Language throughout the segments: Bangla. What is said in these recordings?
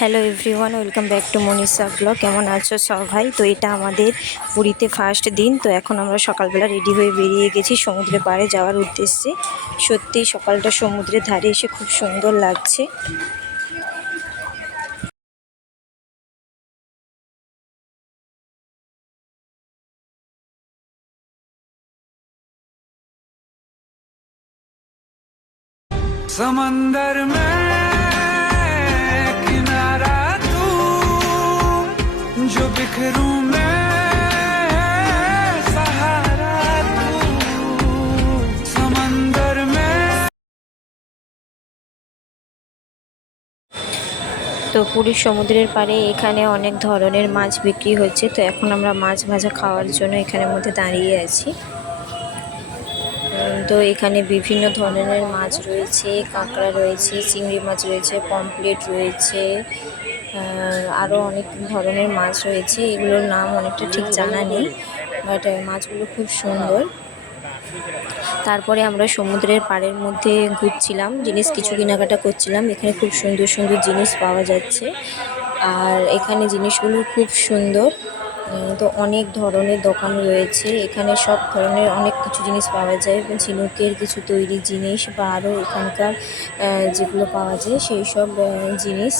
hello everyone welcome back to Manisha blog কেমন আছো সবাই তো এটা আমাদের পুরীতে ফার্স্ট দিন তো এখন আমরা সকালবেলা রেডি হয়ে বেরিয়ে গেছি সমুদ্রের পাড়ে যাওয়ার উদ্দেশ্যে সত্যি সকালটা সমুদ্রের ধারে এসে খুব সুন্দর লাগছে समंदर में जो बिखरूं मैं सहारा तू समंदर में তো পুরীর সমুদ্রের পাড়ে এখানে অনেক ধরনের মাছ বিক্রি হচ্ছে তো এখন আমরা মাছ ভাজা খাওয়ার জন্য এখানের মধ্যে দাঁড়িয়ে আছি উম, তো এখানে বিভিন্ন ধরনের মাছ রয়েছে কাঁকড়া রয়েছে চিংড়ি মাছ রয়েছে পমপ্লেট রয়েছে আরও অনেক ধরনের মাছ রয়েছে, এগুলোর নাম অনেকটা ঠিক জানা নেই বাট মাছগুলো খুব সুন্দর। তারপরে আমরা সমুদ্রের পাড়ের মধ্যে ঘুরছিলাম, জিনিস কিছু কেনাকাটা করছিলাম, এখানে খুব সুন্দর সুন্দর জিনিস পাওয়া যাচ্ছে। আর এখানে জিনিসগুলো খুব সুন্দর তো অনেক ধরনের দোকান রয়েছে, এখানে সব ধরনের অনেক কিছু জিনিস পাওয়া যায় ঝিনুকের কিছু তৈরি জিনিস বা আরও এখানকার যেগুলো পাওয়া যায়, সেই সব জিনিস।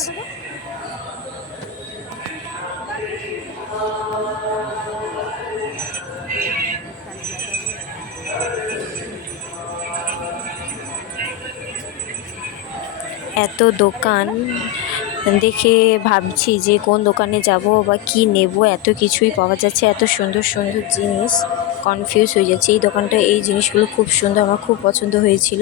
এত দোকান দেখে ভাবছি যে কোন দোকানে যাব বা কি নেব, এত কিছুই পাওয়া যাচ্ছে, এত সুন্দর সুন্দর জিনিস। কনফিউজ হয়ে যাচ্ছে। এই দোকানটা, এই জিনিসগুলো খুব সুন্দর, আমার খুব পছন্দ হয়েছিল।